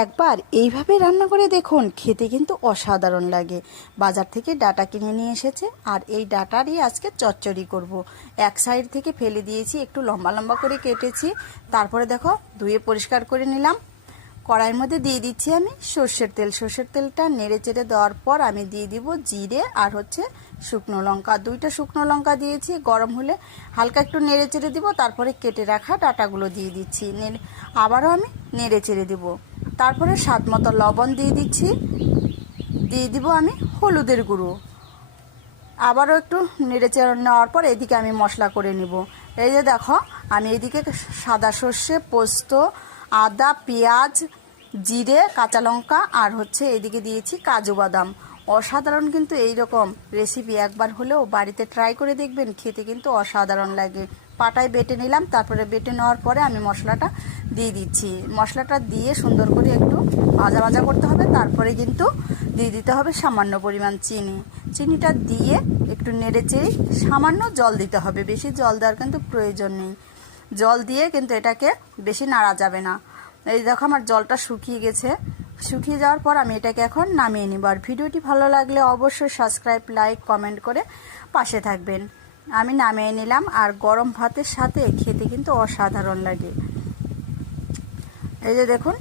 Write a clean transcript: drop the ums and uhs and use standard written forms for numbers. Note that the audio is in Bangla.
একবার এইভাবে রান্না করে দেখুন, খেতে কিন্তু অসাধারণ লাগে। বাজার থেকে ডাঁটা কিনে নিয়ে এসেছে, আর এই ডাঁটারই আজকে চচ্চড়ি করব। এক সাইড থেকে ফেলে দিয়েছি, একটু লম্বা লম্বা করে কেটেছি। তারপরে দেখো ধুয়ে পরিষ্কার করে নিলাম। কড়াইয়ের মধ্যে দিয়ে দিচ্ছি আমি সর্ষের তেল। সর্ষের তেলটা নেড়ে চেড়ে দেওয়ার পর আমি দিয়ে দিব জিরে আর শুকনো লঙ্কা। 2টা শুকনো লঙ্কা দিয়েছি। গরম হলে হালকা একটু নেড়ে চেড়ে দিব, তারপরে কেটে রাখা ডাঁটাগুলো দিয়ে দিচ্ছি। আবারও আমি নেড়ে চেড়ে দিব। তারপরে স্বাদ মতো লবণ দিয়ে দিচ্ছি। দিয়ে দিব আমি হলুদের গুঁড়ো। আবারও একটু নেড়ে চেড়ে নেওয়ার পর এদিকে আমি মশলা করে নিব। এই যে দেখো, আমি এদিকে সাদা সর্ষে, পোস্ত, আদা, পেঁয়াজ, জিরে, কাঁচা লঙ্কা আর এদিকে দিয়েছি কাজু বাদাম। অসাধারণ কিন্তু এই রকম রেসিপি একবার হলেও বাড়িতে ট্রাই করে দেখবেন, খেতে কিন্তু অসাধারণ লাগে। পাটায় বেটে নিলাম। তারপরে বেটে নেওয়ার পরে আমি মশলাটা দিয়ে দিচ্ছি। মশলাটা দিয়ে সুন্দর করে একটু ভাজা ভাজা করতে হবে। তারপরে কিন্তু দিয়ে দিতে হবে সামান্য পরিমাণ চিনি। চিনিটা দিয়ে একটু নেড়ে চেড়ে সামান্য জল দিতে হবে, বেশি জল দেওয়ার কিন্তু প্রয়োজন নেই। জল দিয়ে কিন্তু এটাকে বেশি নাড়া যাবে না। এই দেখো আমার জলটা শুকিয়ে গেছে। শুকিয়ে যাওয়ার পর আমি এটাকে এখন নামিয়ে নিব। আর ভিডিওটি ভালো লাগলে অবশ্যই সাবস্ক্রাইব, লাইক, কমেন্ট করে পাশে থাকবেন। আমি নামিয়ে নিলাম। আর গরম ভাতের সাথে খেতে কিন্তু অসাধারণ লাগে। এই যে দেখুন